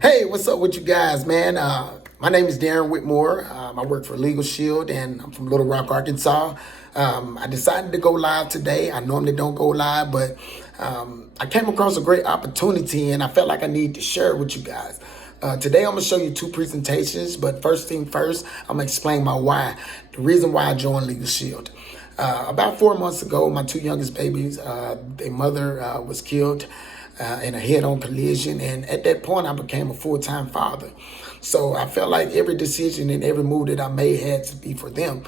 Hey, what's up with you guys, man? My name is Darin Whitmore. I work for LegalShield, and I'm from Little Rock, Arkansas. I decided to go live today. I normally don't go live, but I came across a great opportunity, and I felt like I need to share it with you guys. Today, I'm going to show you two presentations, but first thing first, I'm going to explain my why, the reason why I joined LegalShield. About 4 months ago, my two youngest babies, their mother was killed in a head-on collision, and at that point, I became a full-time father. So I felt like every decision and every move that I made had to be for them.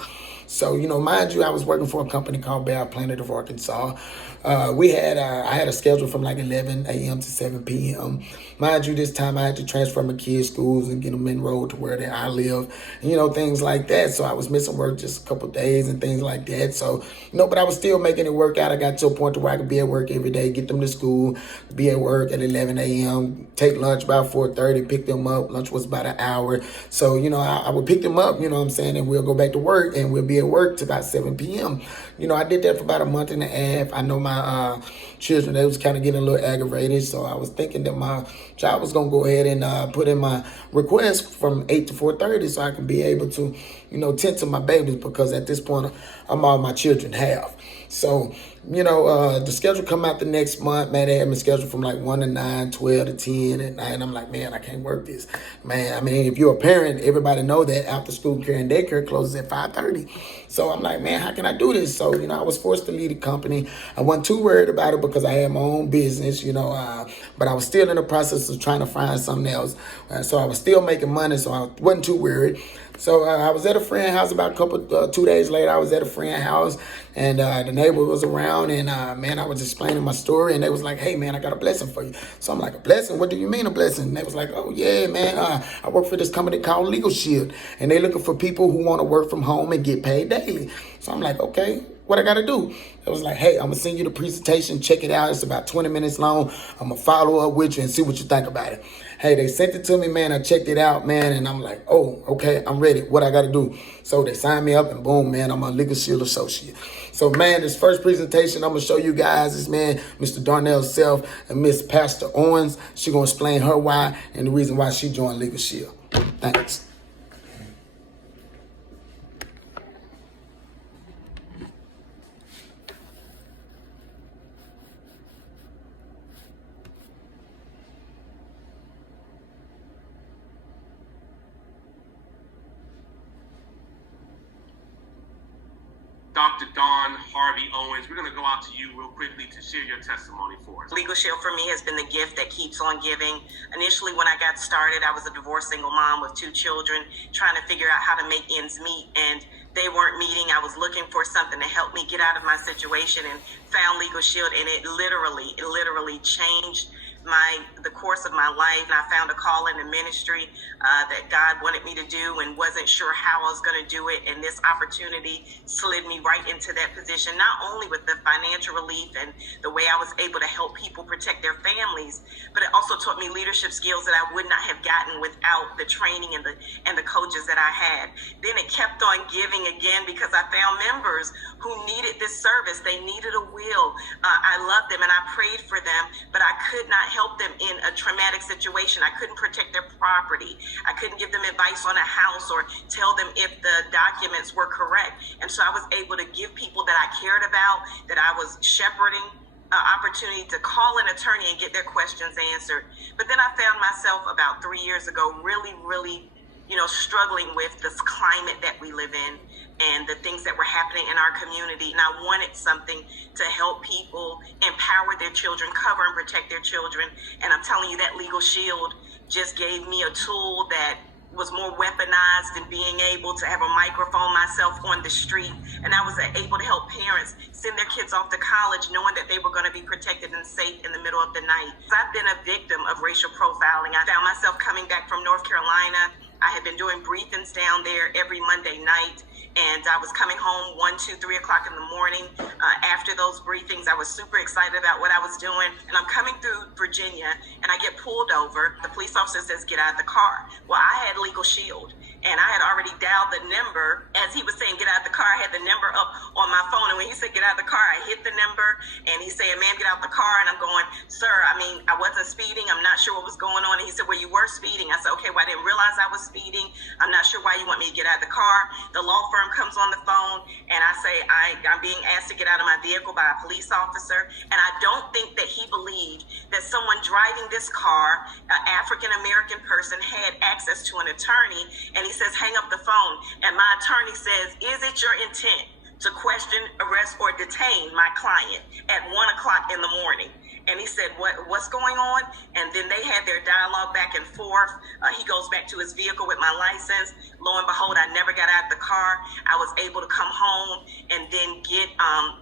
So, mind you, I was working for a company called Preventative, Arkansas. I had a schedule from like 11 a.m. to 7 p.m. Mind you, this time I had to transfer my kids' schools and get them enrolled to where I live, things like that. So I was missing work just a couple of days and things like that. So, but I was still making it work out. I got to a point to where I could be at work every day, get them to school, be at work at 11 a.m., take lunch about 4:30, pick them up. Lunch was about an hour. So, I would pick them up, and we'll go back to work and we'll be at work to about 7 p.m. I did that for about a month and a half. I know my children, they was kind of getting a little aggravated. So I was thinking that my job was going to go ahead and put in my request from 8 to 4:30 so I can be able to, tend to my babies, because at this point, I'm all my children have. So, the schedule come out the next month, man. They had me scheduled from like 1 to 9, 12 to 10 at night. And I'm like, man, I can't work this. Man, I mean, if you're a parent, everybody know that after school care and daycare closes at 5:30. So I'm like, man, how can I do this? So, I was forced to leave the company. I wasn't too worried about it because I had my own business, but I was still in the process of trying to find something else. So I was still making money, so I wasn't too worried. So I was at a friend's house about 2 days later. I was at a friend's house, and the neighbor was around, and I was explaining my story, and they was like, hey, man, I got a blessing for you. So I'm like, a blessing? What do you mean a blessing? And they was like, oh, yeah, man, I work for this company called LegalShield, and they looking for people who want to work from home and get paid daily. So I'm like, okay, what I got to do? It was like, hey, I'm going to send you the presentation. Check it out. It's about 20 minutes long. I'm going to follow up with you and see what you think about it. Hey, they sent it to me, man. I checked it out, man. And I'm like, oh, okay, I'm ready. What I got to do? So they signed me up, and boom, man, I'm a LegalShield associate. So, man, this first presentation I'm going to show you guys is, man, Mr. Darnell's self and Miss Pastor Owens. She going to explain her why and the reason why she joined LegalShield. Thanks. Dr. Harvey Owens, we're going to go out to you real quickly to share your testimony for us. LegalShield for me has been the gift that keeps on giving. Initially, when I got started, I was a divorced single mom with 2 children, trying to figure out how to make ends meet, and they weren't meeting. I was looking for something to help me get out of my situation, and found LegalShield, and it literally changed the course of my life. And I found a call in the ministry that God wanted me to do, and wasn't sure how I was going to do it. And this opportunity slid me right into that position, not only with the financial relief and the way I was able to help people protect their families, but it also taught me leadership skills that I would not have gotten without the training and the coaches that I had. Then it kept on giving again, because I found members who needed this service. They needed a will. I loved them and I prayed for them, but I could not help them in a traumatic situation. I couldn't protect their property. I couldn't give them advice on a house or tell them if the documents were correct. And so I was able to give people that I cared about, that I was shepherding, opportunity to call an attorney and get their questions answered. But then I found myself about 3 years ago really struggling with this climate that we live in and the things that were happening in our community. And I wanted something to help people empower their children, cover and protect their children. And I'm telling you, that LegalShield just gave me a tool that was more weaponized than being able to have a microphone myself on the street. And I was able to help parents send their kids off to college knowing that they were going to be protected and safe in the middle of the night. I've been a victim of racial profiling. I found myself coming back from North Carolina I had been doing briefings down there every Monday night, and I was coming home 1, 2, 3 o'clock in the morning. After those briefings, I was super excited about what I was doing, and I'm coming through Virginia, and I get pulled over. The police officer says, "Get out of the car." Well, I had LegalShield, and I had already dialed the number. As he was saying, "Get out of the car," I had the number up on my phone, and when he said, "Get out of the car," I hit the number, and he's saying, "Ma'am, get out the car," and I'm going, "Sir, I wasn't speeding. I'm not sure what was going on." And he said, "Well, you were speeding." I said, "Okay, well, I didn't realize I was speeding. I'm not sure why you want me to get out of the car." The law firm comes on the phone, and I say, I'm being asked to get out of my vehicle by a police officer, and I don't think that he believed that someone driving this car, an African-American person, had access to an attorney, and he says, "Hang up the phone." And my attorney says, "Is it your intent to question, arrest, or detain my client at 1 o'clock in the morning?" And he said, what's going on? And then they had their dialogue back and forth. He goes back to his vehicle with my license. Lo and behold, I never got out of the car. I was able to come home and then get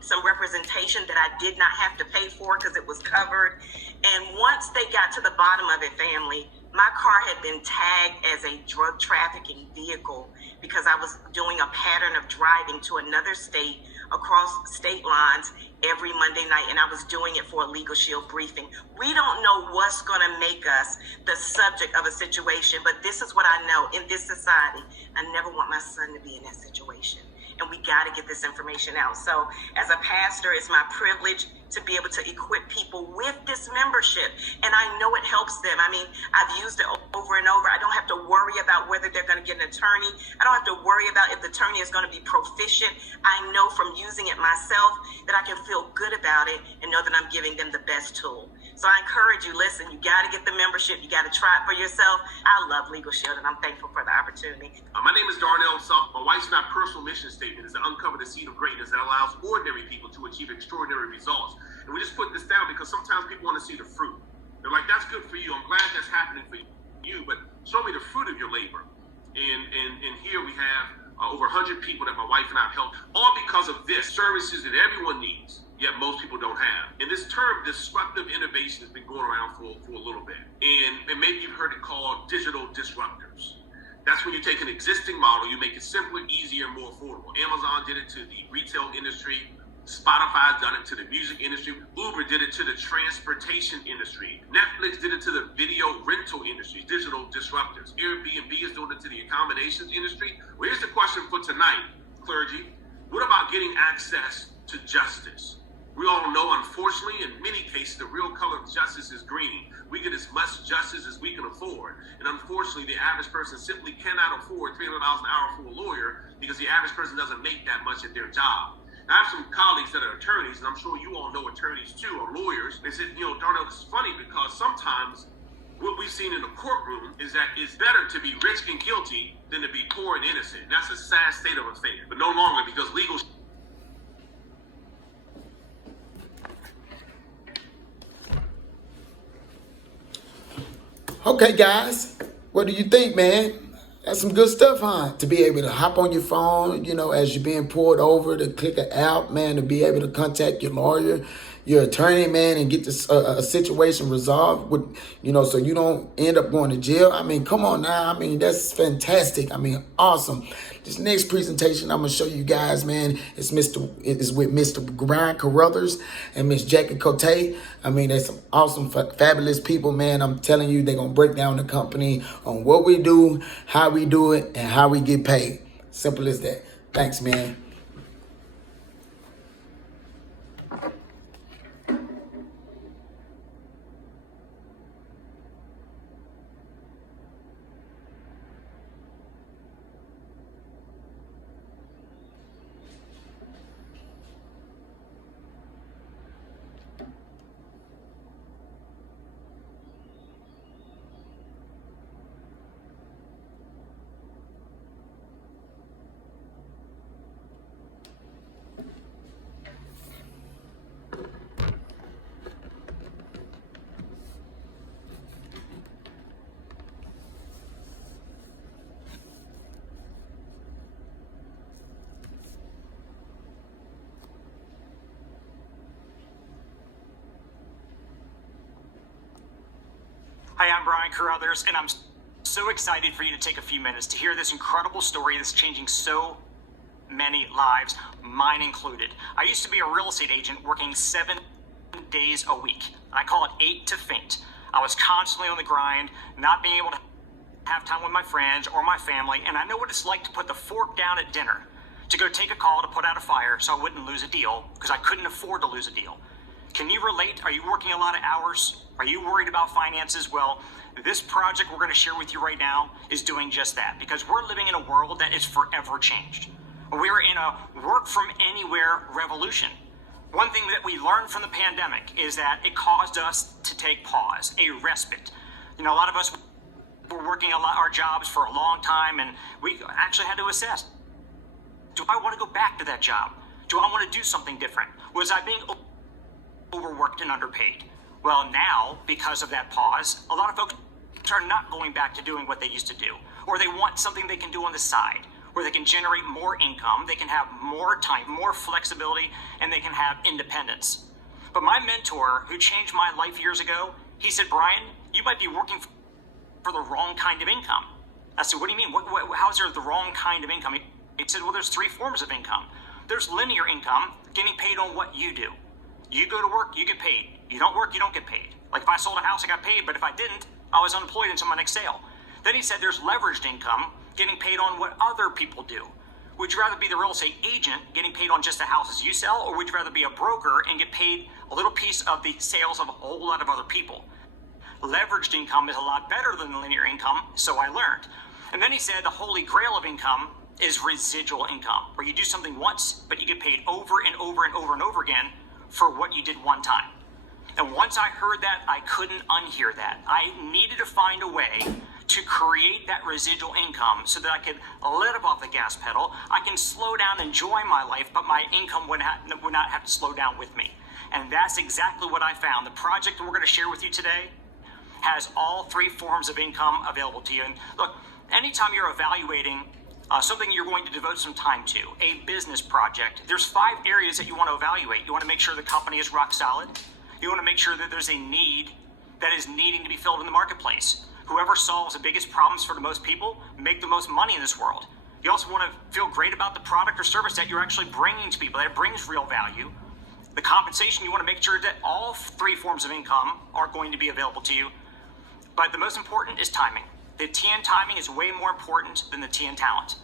some representation that I did not have to pay for because it was covered. And once they got to the bottom of it, family, my car had been tagged as a drug trafficking vehicle because I was doing a pattern of driving to another state across state lines every Monday night, and I was doing it for a LegalShield briefing. We don't know what's going to make us the subject of a situation, but this is what I know. In this society, I never want my son to be in that situation, and we got to get this information out. So as a pastor, it's my privilege to be able to equip people with this membership, and I know it helps them. I mean, I've used it over and over. I don't have to worry about whether they're going to get an attorney. I don't have to worry about if the attorney is going to be proficient. I know from using it myself that I can feel good about it and know that I'm giving them the best tool. So I encourage you, listen, you got to get the membership. You got to try it for yourself. I love LegalShield, and I'm thankful for the opportunity. My name is Darin. My wife's and I personal mission statement is to uncover the seed of greatness that allows ordinary people to achieve extraordinary results. And we just put this down because sometimes people want to see the fruit. They're like, "That's good for you. I'm glad that's happening for you, but show me the fruit of your labor." And here we have over 100 people that my wife and I have helped, all because of this services that everyone needs, yet most people don't have. And this term, disruptive innovation, has been going around for a little bit. And maybe you've heard it called digital disruptors. That's when you take an existing model, you make it simpler, easier, and more affordable. Amazon did it to the retail industry. Spotify's done it to the music industry. Uber did it to the transportation industry. Netflix did it to the video rental industry, digital disruptors. Airbnb is doing it to the accommodations industry. Well, here's the question for tonight, clergy. What about getting access to justice? We all know, unfortunately, in many cases, the real color of justice is green. We get as much justice as we can afford. And unfortunately, the average person simply cannot afford $300 an hour for a lawyer because the average person doesn't make that much at their job. I have some colleagues that are attorneys, and I'm sure you all know attorneys too, or lawyers. They said, Darnell, this is funny because sometimes what we've seen in the courtroom is that it's better to be rich and guilty than to be poor and innocent. And that's a sad state of affairs, but no longer, because legal. Okay, guys, what do you think, man? That's some good stuff, huh? To be able to hop on your phone, as you're being pulled over, to click an app, man, to be able to contact your lawyer, your attorney, man, and get this a situation resolved with, so you don't end up going to jail. I mean, come on now. I mean, that's fantastic. I mean, awesome. This next presentation I'm gonna show you guys, man, is with Mr. Carrruth and Miss Jackiecote. I mean, they're some awesome, fabulous people, man. I'm telling you, they're gonna break down the company on what we do, how we do it, and how we get paid. Simple as that. Thanks, man. Hi, I'm Brian Carruth, and I'm so excited for you to take a few minutes to hear this incredible story that's changing so many lives, mine included. I used to be a real estate agent working 7 days a week. I call it 8 to faint. I was constantly on the grind, not being able to have time with my friends or my family, and I know what it's like to put the fork down at dinner, to go take a call to put out a fire so I wouldn't lose a deal, because I couldn't afford to lose a deal. Can you relate? Are you working a lot of hours? Are you worried about finances? Well, this project we're going to share with you right now is doing just that, because we're living in a world that is forever changed. We're in a work from anywhere revolution. One thing that we learned from the pandemic is that it caused us to take pause, a respite. You know, a lot of us were working our jobs for a long time, and we actually had to assess, do I want to go back to that job? Do I want to do something different? Was I being overworked and underpaid? Well, now, because of that pause, a lot of folks are not going back to doing what they used to do, or they want something they can do on the side, where they can generate more income, they can have more time, more flexibility, and they can have independence. But my mentor, who changed my life years ago, he said, Brian, you might be working for the wrong kind of income. I said, what do you mean? How is there the wrong kind of income? He said, well, there's 3 forms of income. There's linear income, getting paid on what you do. You go to work, you get paid. You don't work, you don't get paid. Like if I sold a house, I got paid, but if I didn't, I was unemployed until my next sale. Then he said there's leveraged income, getting paid on what other people do. Would you rather be the real estate agent getting paid on just the houses you sell, or would you rather be a broker and get paid a little piece of the sales of a whole lot of other people? Leveraged income is a lot better than linear income, so I learned. And then he said the holy grail of income is residual income, where you do something once, but you get paid over and over and over and over again for what you did one time. And once I heard that, I couldn't unhear that. I needed to find a way to create that residual income so that I could let up off the gas pedal. I can slow down, enjoy my life, but my income would not have to slow down with me. And that's exactly what I found. The project that we're going to share with you today has all 3 forms of income available to you. And look, anytime you're evaluating something you're going to devote some time to, a business project, there's 5 areas that you want to evaluate. You want to make sure the company is rock solid. You want to make sure that there's a need that is needing to be filled in the marketplace. Whoever solves the biggest problems for the most people make the most money in this world. You also want to feel great about the product or service that you're actually bringing to people, that it brings real value. The compensation, you want to make sure that all 3 forms of income are going to be available to you. But the most important is timing. The T in timing is way more important than the T in talent.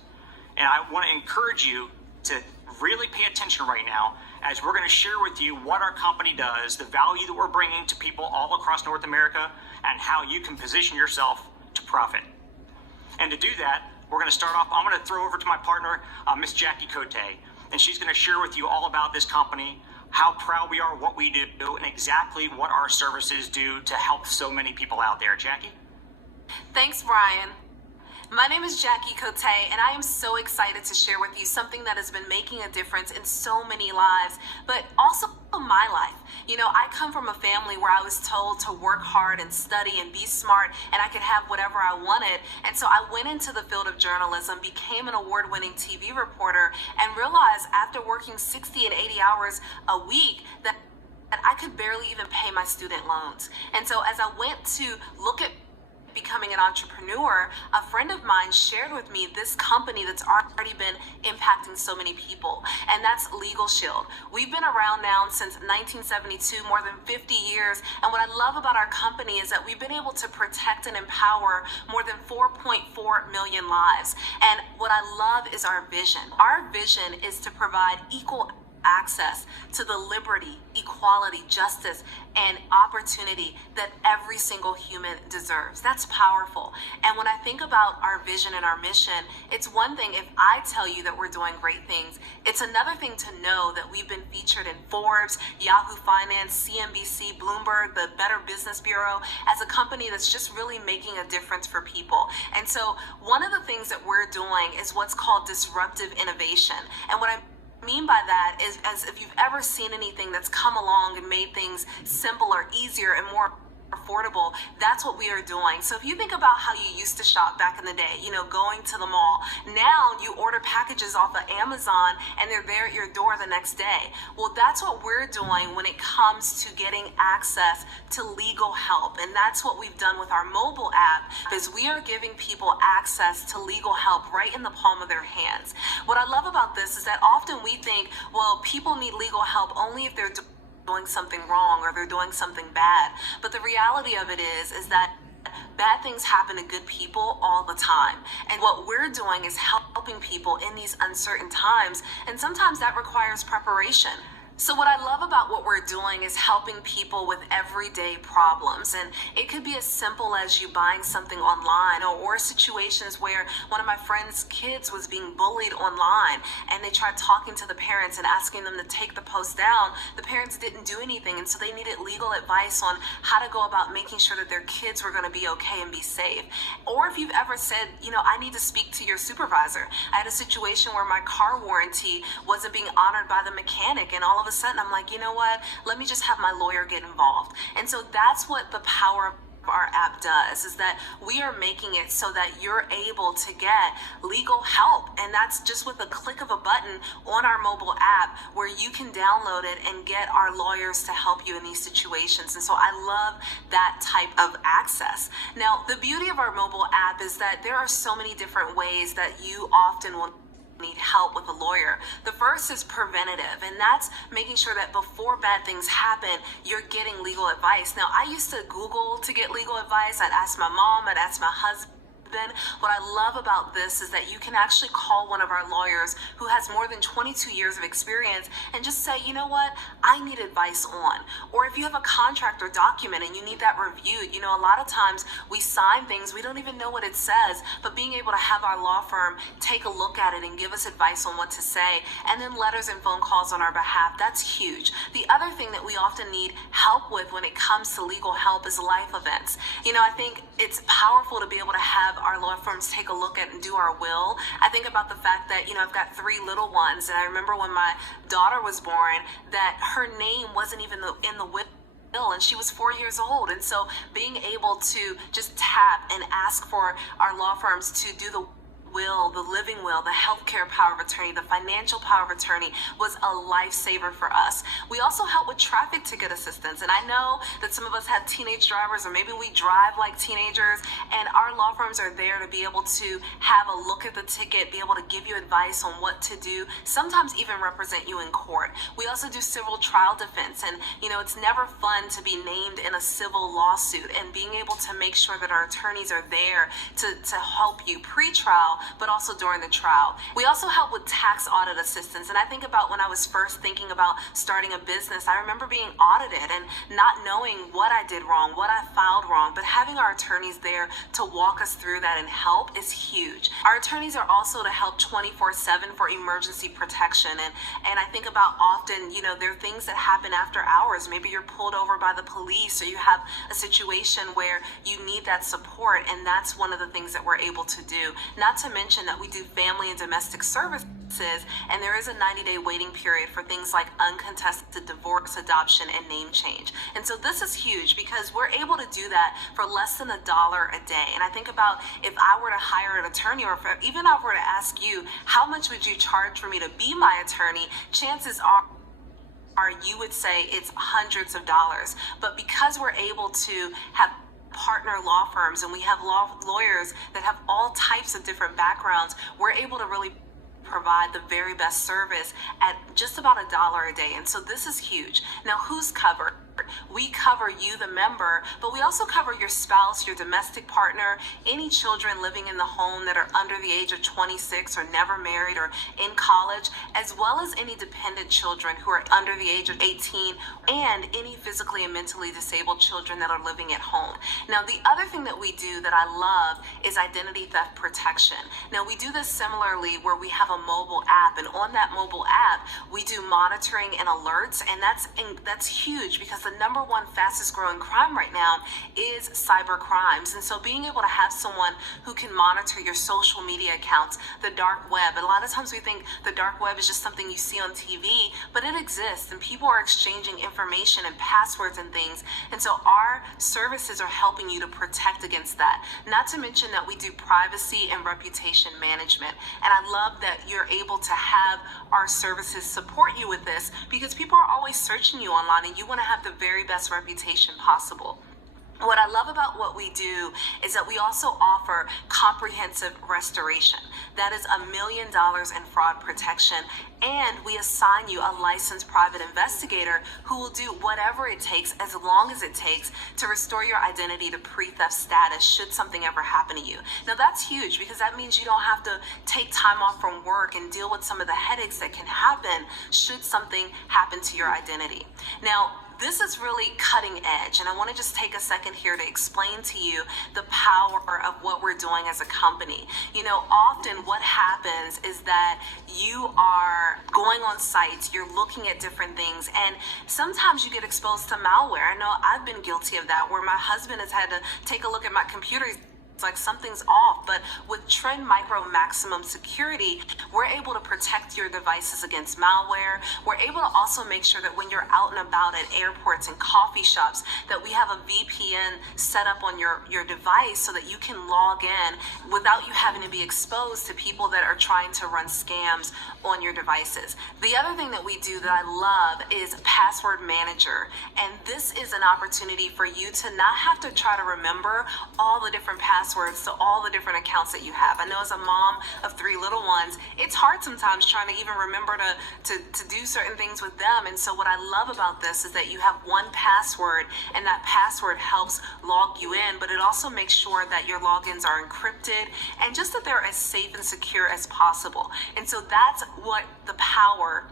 And I want to encourage you to really pay attention right now as we're going to share with you what our company does, the value that we're bringing to people all across North America, and how you can position yourself to profit. And to do that, we're going to start off, I'm going to throw over to my partner, Miss Jackiecote, and she's going to share with you all about this company, how proud we are, what we do, and exactly what our services do to help so many people out there. Jackie? Thanks, Brian. My name is Jackiecote, and I am so excited to share with you something that has been making a difference in so many lives, but also my life. You know, I come from a family where I was told to work hard and study and be smart, and I could have whatever I wanted. And so I went into the field of journalism, became an award-winning TV reporter, and realized after working 60 and 80 hours a week that I could barely even pay my student loans. And so as I went to look at becoming an entrepreneur, a friend of mine shared with me this company that's already been impacting so many people, and that's LegalShield. We've been around now since 1972, more than 50 years, and what I love about our company is that we've been able to protect and empower more than 4.4 million lives. And what I love is our vision. Our vision is to provide equal access to the liberty, equality, justice, and opportunity that every single human deserves. That's powerful. And when I think about our vision and our mission, it's one thing if I tell you that we're doing great things. It's another thing to know that we've been featured in Forbes, Yahoo Finance, CNBC, Bloomberg, the Better Business Bureau, as a company that's just really making a difference for people. And so one of the things that we're doing is what's called disruptive innovation. And what I mean by that is, as if you've ever seen anything that's come along and made things simpler, easier, and more affordable, that's what we are doing. So if you think about how you used to shop back in the day, going to the mall, now you order packages off of Amazon and they're there at your door the next day. Well, that's what we're doing when it comes to getting access to legal help. And that's what we've done with our mobile app, is we are giving people access to legal help right in the palm of their hands. What I love about this is that often we think, well, people need legal help only if they're doing something wrong or they're doing something bad. But the reality of it is that bad things happen to good people all the time. And what we're doing is helping people in these uncertain times. And sometimes that requires preparation. So what I love about what we're doing is helping people with everyday problems. And it could be as simple as you buying something online, or situations where one of my friend's kids was being bullied online and they tried talking to the parents and asking them to take the post down. The parents didn't do anything, and so they needed legal advice on how to go about making sure that their kids were going to be okay and be safe. Or if you've ever said, I need to speak to your supervisor. I had a situation where my car warranty wasn't being honored by the mechanic, and all of a sudden I'm like, you know what, let me just have my lawyer get involved. And so that's what the power of our app does, is that we are making it so that you're able to get legal help. And that's just with a click of a button on our mobile app, where you can download it and get our lawyers to help you in these situations. And so I love that type of access. Now, the beauty of our mobile app is that there are so many different ways that you often will need help with a lawyer. The first is preventative, and that's making sure that before bad things happen, you're getting legal advice. Now, I used to Google to get legal advice. I'd ask my mom, I'd ask my husband. What I love about this is that you can actually call one of our lawyers who has more than 22 years of experience and just say, you know what, I need advice on. Or if you have a contract or document and you need that reviewed, a lot of times we sign things, we don't even know what it says, but being able to have our law firm take a look at it and give us advice on what to say, and then letters and phone calls on our behalf, that's huge. The other thing that we often need help with when it comes to legal help is life events. I think it's powerful to be able to have our law firms take a look at and do our will. I think about the fact that, I've got 3 little ones, and I remember when my daughter was born that her name wasn't even in the will, and she was 4 years old. And so being able to just tap and ask for our law firms to do the will, the living will, the healthcare power of attorney, the financial power of attorney was a lifesaver for us. We also help with traffic ticket assistance. And I know that some of us have teenage drivers, or maybe we drive like teenagers, and our law firms are there to be able to have a look at the ticket, be able to give you advice on what to do, sometimes even represent you in court. We also do civil trial defense, and it's never fun to be named in a civil lawsuit, and being able to make sure that our attorneys are there to help you pre-trial, but also during the trial. We also help with tax audit assistance. And I think about when I was first thinking about starting a business, I remember being audited and not knowing what I did wrong, what I filed wrong, but having our attorneys there to walk us through that and help is huge. Our attorneys are also to help 24/7 for emergency protection. And I think about often, there are things that happen after hours. Maybe you're pulled over by the police, or you have a situation where you need that support, and that's one of the things that we're able to do. Not to mention that we do family and domestic services, and there is a 90-day waiting period for things like uncontested divorce, adoption, and name change. And so this is huge because we're able to do that for less than $1 a day. And I think about if I were to hire an attorney, or if even I were to ask you, how much would you charge for me to be my attorney? Chances are you would say it's hundreds of dollars. But because we're able to have partner law firms, and we have lawyers that have all types of different backgrounds, we're able to really provide the very best service at just about $1 a day. And so this is huge. Now, who's covered? We cover you, the member, but we also cover your spouse, your domestic partner, any children living in the home that are under the age of 26 or never married or in college, as well as any dependent children who are under the age of 18, and any physically and mentally disabled children that are living at home. Now, the other thing that we do that I love is identity theft protection. Now, we do this similarly where we have a mobile app, and on that mobile app, we do monitoring and alerts, and that's huge because the number one fastest growing crime right now is cyber crimes. And so being able to have someone who can monitor your social media accounts, the dark web, and a lot of times we think the dark web is just something you see on TV, but it exists and people are exchanging information and passwords and things. And so our services are helping you to protect against that. Not to mention that we do privacy and reputation management. And I love that you're able to have our services support you with this, because people are always searching you online and you want to have the very best reputation possible. What I love about what we do is that we also offer comprehensive restoration. That is $1 million in fraud protection, and we assign you a licensed private investigator who will do whatever it takes, as long as it takes, to restore your identity to pre-theft status should something ever happen to you. Now that's huge, because that means you don't have to take time off from work and deal with some of the headaches that can happen should something happen to your identity. Now, this is really cutting edge, and I want to just take a second here to explain to you the power of what we're doing as a company. You know, often what happens is that you are going on sites, you're looking at different things, and sometimes you get exposed to malware. I know I've been guilty of that, where my husband has had to take a look at my computer. It's like something's off, but with Trend Micro Maximum Security, we're able to protect your devices against malware. We're able to also make sure that when you're out and about at airports and coffee shops, that we have a VPN set up on your device so that you can log in without you having to be exposed to people that are trying to run scams on your devices. The other thing that we do that I love is Password Manager, and this is an opportunity for you to not have to try to remember all the different passwords to all the different accounts that you have. I know as a mom of 3 little ones, it's hard sometimes trying to even remember to do certain things with them. And so what I love about this is that you have one password, and that password helps log you in, but it also makes sure that your logins are encrypted and just that they're as safe and secure as possible. And so that's what the power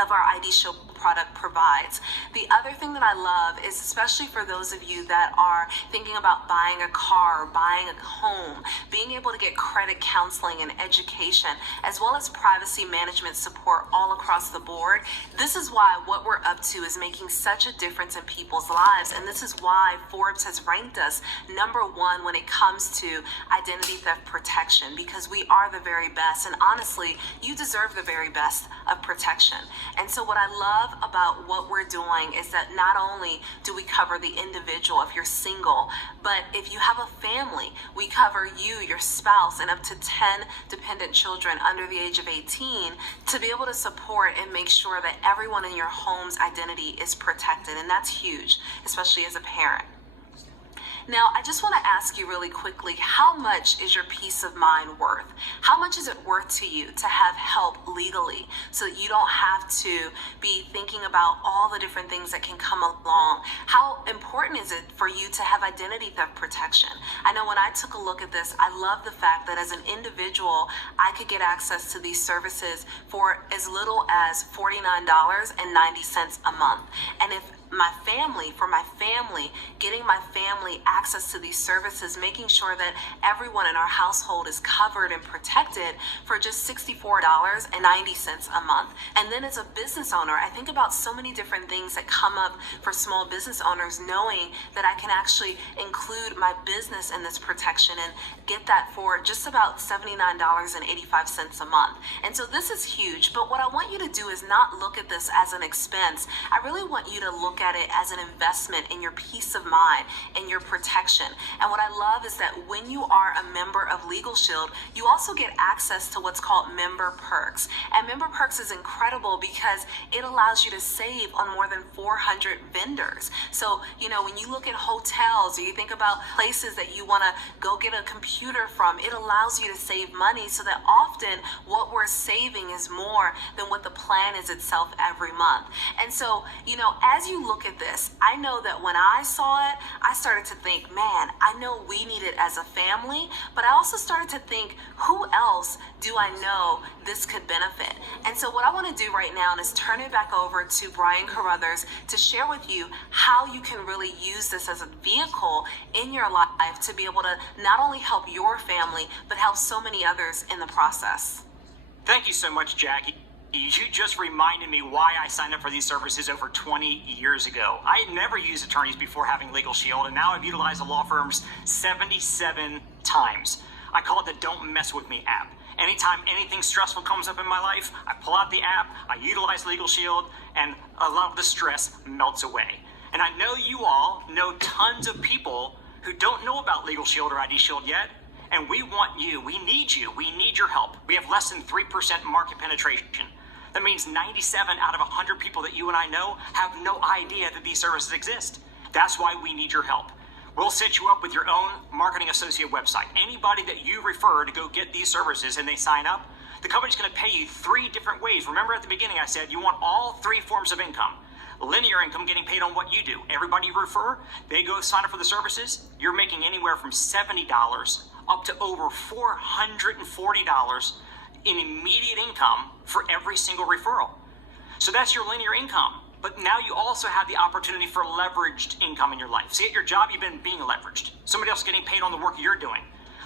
of our ID Shield product provides. The other thing that I love is, especially for those of you that are thinking about buying a car, buying a home, being able to get credit counseling and education, as well as privacy management support all across the board. This is why what we're up to is making such a difference in people's lives. And this is why Forbes has ranked us #1 when it comes to identity theft protection, because we are the very best. And honestly, you deserve the very best of protection. And so what I love about what we're doing is that not only do we cover the individual if you're single, but if you have a family, we cover you, your spouse, and up to 10 dependent children under the age of 18 to be able to support and make sure that everyone in your home's identity is protected. And that's huge, especially as a parent. Now, I just want to ask you really quickly, how much is your peace of mind worth? How much is it worth to you to have help legally so that you don't have to be thinking about all the different things that can come along? How important is it for you to have identity theft protection? I know when I took a look at this, I love the fact that as an individual, I could get access to these services for as little as $49.90 a month. And if for my family, getting my family access to these services, making sure that everyone in our household is covered and protected for just $64.90 a month. And then as a business owner, I think about so many different things that come up for small business owners, knowing that I can actually include my business in this protection and get that for just about $79.85 a month. And so this is huge, but what I want you to do is not look at this as an expense. I really want you to look at it as an investment in your peace of mind and your protection. And what I love is that when you are a member of LegalShield, you also get access to what's called Member Perks. And Member Perks is incredible because it allows you to save on more than 400 vendors. So, when you look at hotels or you think about places that you want to go get a computer from, it allows you to save money, so that often what we're saving is more than what the plan is itself every month. And so, as you look at this, I know that when I saw it, I started to think, man, I know we need it as a family, but I also started to think, who else do I know this could benefit? And so what I want to do right now is turn it back over to Brian Carruth to share with you how you can really use this as a vehicle in your life to be able to not only help your family, but help so many others in the process. Thank you so much, Jackie. You just reminded me why I signed up for these services over 20 years ago. I had never used attorneys before having LegalShield, and now I've utilized the law firms 77 times. I call it the Don't Mess With Me app. Anytime anything stressful comes up in my life, I pull out the app, I utilize LegalShield, and a lot of the stress melts away. And I know you all know tons of people who don't know about LegalShield or ID Shield yet, and we want you, we need your help. We have less than 3% market penetration. That means 97 out of 100 people that you and I know have no idea that these services exist. That's why we need your help. We'll set you up with your own marketing associate website. Anybody that you refer to go get these services and they sign up, the company's going to pay you 3 different ways. Remember at the beginning I said you want all 3 forms of income. Linear income, getting paid on what you do. Everybody you refer, they go sign up for the services. You're making anywhere from $70 up to over $440 in immediate income for every single referral. So that's your linear income. But now you also have the opportunity for leveraged income in your life. See, at your job, you've been being leveraged. Somebody else is getting paid on the work you're doing.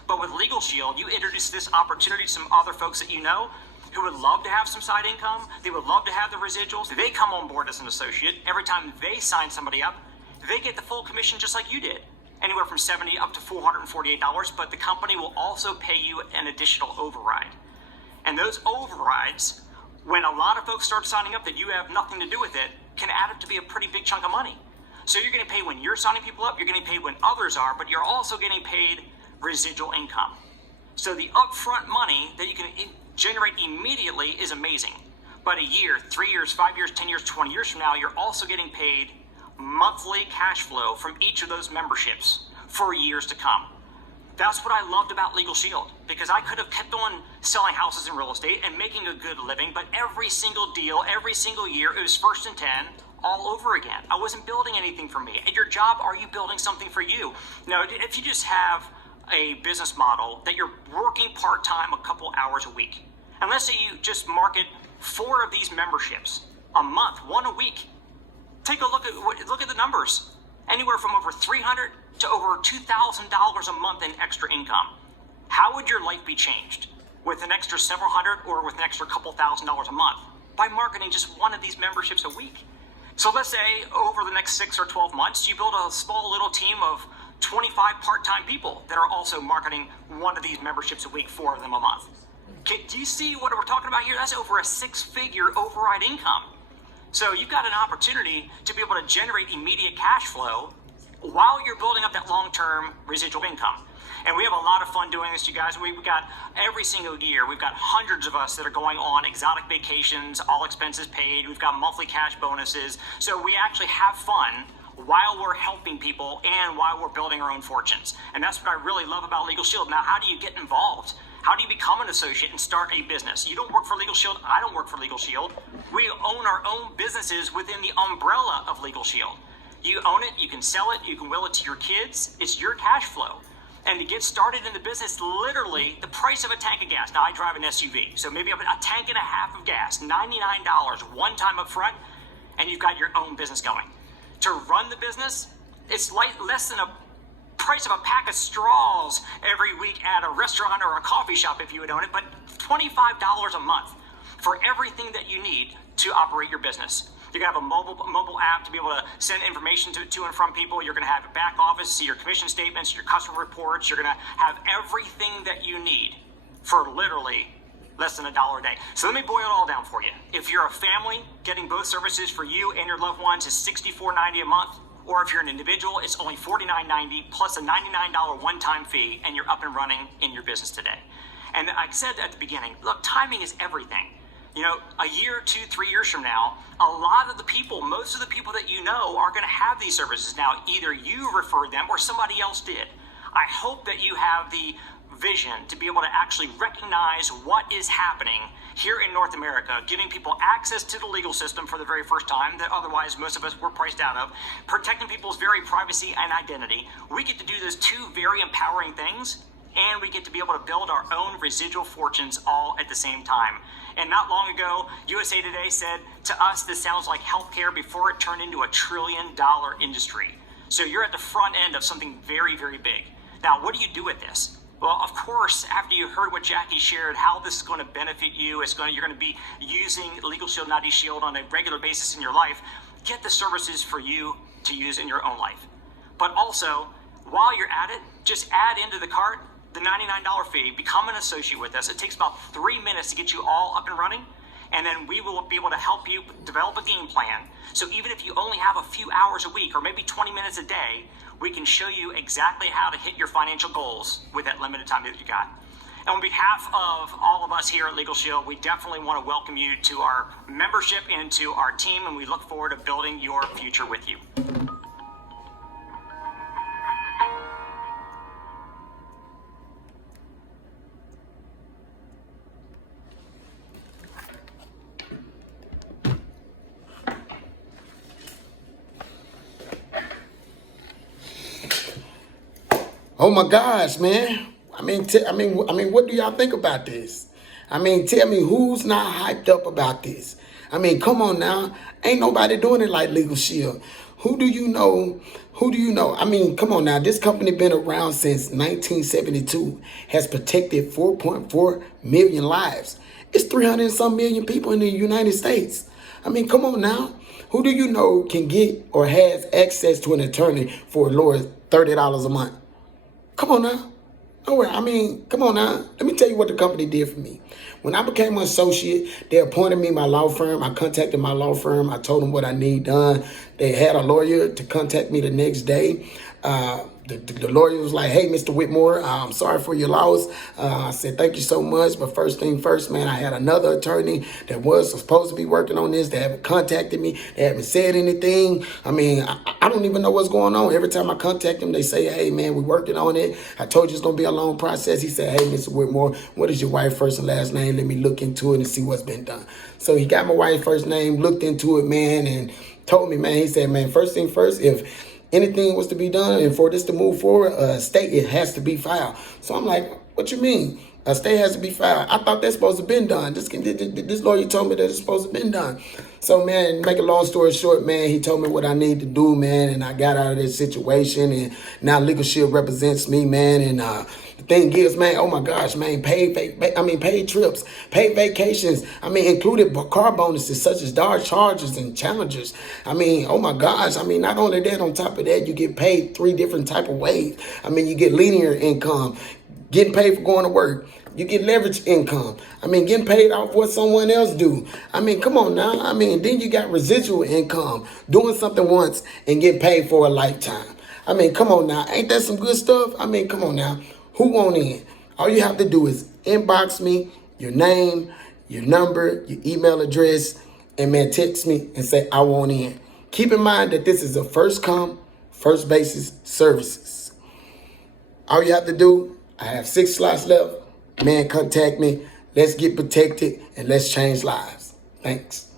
But with LegalShield, you introduce this opportunity to some other folks that you know who would love to have some side income. They would love to have the residuals. They come on board as an associate. Every time they sign somebody up, they get the full commission just like you did. Anywhere from $70 up to $448, but the company will also pay you an additional override. And those overrides, when a lot of folks start signing up that you have nothing to do with it, can add up to be a pretty big chunk of money. So you're getting paid when you're signing people up, you're getting paid when others are, but you're also getting paid residual income. So the upfront money that you can generate immediately is amazing. But a year, 3 years, 5 years, 10 years, 20 years from now, you're also getting paid monthly cash flow from each of those memberships for years to come. That's what I loved about LegalShield, because I could have kept on selling houses in real estate and making a good living, but every single deal, every single year, it was first and 10 all over again. I wasn't building anything for me. At your job, are you building something for you? Now, if you just have a business model that you're working part-time a couple hours a week, and let's say you just market 4 of these memberships a month, 1 a week, take a look at the numbers. Anywhere from over $300 to over $2,000 a month in extra income. How would your life be changed with an extra several hundred or with an extra couple $1,000s a month by marketing just 1 of these memberships a week? So let's say over the next 6 or 12 months, you build a small little team of 25 part-time people that are also marketing 1 of these memberships a week, 4 of them a month. Do you see what we're talking about here? That's over a 6-figure override income. So you've got an opportunity to be able to generate immediate cash flow while you're building up that long-term residual income. And we have a lot of fun doing this, you guys. We've got every single year, we've got hundreds of us that are going on exotic vacations, all expenses paid. We've got monthly cash bonuses. So we actually have fun while we're helping people and while we're building our own fortunes. And that's what I really love about LegalShield. Now, how do you get involved? How do you become an associate and start a business? You don't work for LegalShield. I don't work for LegalShield. We own our own businesses within the umbrella of LegalShield. You own it, you can sell it, you can will it to your kids. It's your cash flow. And to get started in the business, literally the price of a tank of gas. Now I drive an SUV, so maybe a tank and a half of gas, $99 one time up front, and you've got your own business going. To run the business, it's less than a price of a pack of straws every week at a restaurant or a coffee shop if you would own it, but $25 a month for everything that you need to operate your business. You're going to have a mobile app to be able to send information to and from people. You're going to have a back office, see your commission statements, your customer reports. You're going to have everything that you need for literally less than $1 a day. So let me boil it all down for you. If you're a family, getting both services for you and your loved ones is $64.90 a month. Or if you're an individual, it's only $49.90 plus a $99 one-time fee, and you're up and running in your business today. And I said at the beginning, look, timing is everything. You know, a year, 2, 3 years from now, a lot of the people, most of the people that you know are going to have these services. Now, either you referred them or somebody else did. I hope that you have the vision to be able to actually recognize what is happening here in North America, giving people access to the legal system for the very first time that otherwise most of us were priced out of, protecting people's very privacy and identity. We get to do those 2 very empowering things, and we get to be able to build our own residual fortunes all at the same time. And not long ago, USA Today said, to us, this sounds like healthcare before it turned into a $1 trillion industry. So you're at the front end of something very, very big. Now, what do you do with this? Well, of course, after you heard what Jackie shared, how this is going to benefit you, you're going to be using LegalShield, not eShield on a regular basis in your life, get the services for you to use in your own life. But also, while you're at it, just add into the cart the $99 fee, become an associate with us. It takes about 3 minutes to get you all up and running, and then we will be able to help you develop a game plan. So even if you only have a few hours a week or maybe 20 minutes a day, we can show you exactly how to hit your financial goals with that limited time that you got. And on behalf of all of us here at LegalShield, we definitely want to welcome you to our membership and to our team, and we look forward to building your future with you. Oh my gosh, man. I mean, what do y'all think about this? I mean, tell me who's not hyped up about this? I mean, come on now. Ain't nobody doing it like LegalShield. Who do you know? Who do you know? I mean, come on now. This company been around since 1972, has protected 4.4 million lives. It's 300 and some million people in the United States. I mean, come on now. Who do you know can get or has access to an attorney for as low as $30 a month? Come on now. Nowhere. I mean, come on now. Let me tell you what the company did for me. When I became an associate, they appointed me my law firm. I contacted my law firm. I told them what I need done. They had a lawyer to contact me the next day. The lawyer was like, hey, Mr. Whitmore, I'm sorry for your loss. I said, thank you so much. But first thing first, man, I had another attorney that was supposed to be working on this. They haven't contacted me. They haven't said anything. I mean, I don't even know what's going on. Every time I contact them, they say, hey, man, we're working on it. I told you it's going to be a long process. He said, hey, Mr. Whitmore, what is your wife's first and last name? Let me look into it and see what's been done. So he got my wife's first name, looked into it, man, and told me, man, he said, man, first thing first, if anything was to be done and for this to move forward, a state, it has to be filed. So I'm like, what you mean? A state has to be filed. I thought that's supposed to have been done. This lawyer told me that it's supposed to have been done. So, man, make a long story short, man, he told me what I need to do, man, and I got out of this situation, and now LegalShield represents me, man, and the thing is, man, oh my gosh, man, paid trips, paid vacations, included car bonuses such as Dodge Chargers and Challengers. Oh my gosh, not only that, on top of that, you get paid 3 different type of ways. You get linear income, getting paid for going to work. You get leverage income. Getting paid off what someone else do. Come on now. Then you got residual income, doing something once and getting paid for a lifetime. Come on now. Ain't that some good stuff? Come on now. Who want in? All you have to do is inbox me, your name, your number, your email address, and man, text me and say, I want in. Keep in mind that this is a first come, first basis services. All you have to do, I have 6 slots left. Man, contact me. Let's get protected and let's change lives. Thanks.